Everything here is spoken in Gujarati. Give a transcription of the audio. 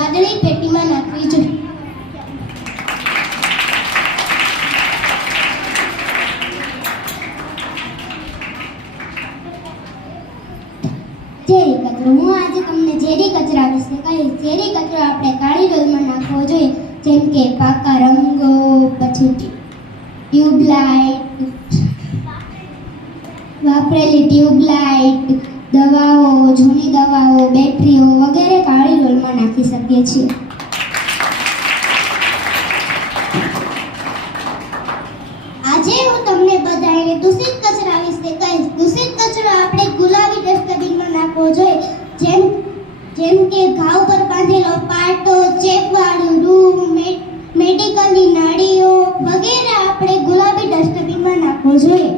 વાદળી પેટીમાં નાખવી જોઈએ. ઝેરી કચરો. હું આજે તમને ઝેરી કચરા વિશે કહીશ. ઝેરી કચરો આપણે કાળી ડોલમાં નાખવો જોઈએ, જેમ કે પાકા રંગો, પછી ટ્યુબલાઇટ, વાપરેલી ટ્યુબલાઇટ, દવાઓ, જૂની દવાઓ, બેટરીઓ વગેરે કાળી ડોલમાં નાખી શકીએ છીએ. આજે હું તમને બધાને દૂષિત કચરા વિશે કહીશ. દૂષિત કચરો આપણે ગુલાબી ડસ્ટબિનમાં નાખવો જોઈએ, જેમ કે ઘાવ પર બાંધેલો પાટો, ચેપવાળું રૂમ, મેડિકલની નળીઓ વગેરે આપણે ગુલાબી ડસ્ટબિનમાં નાખવો જોઈએ.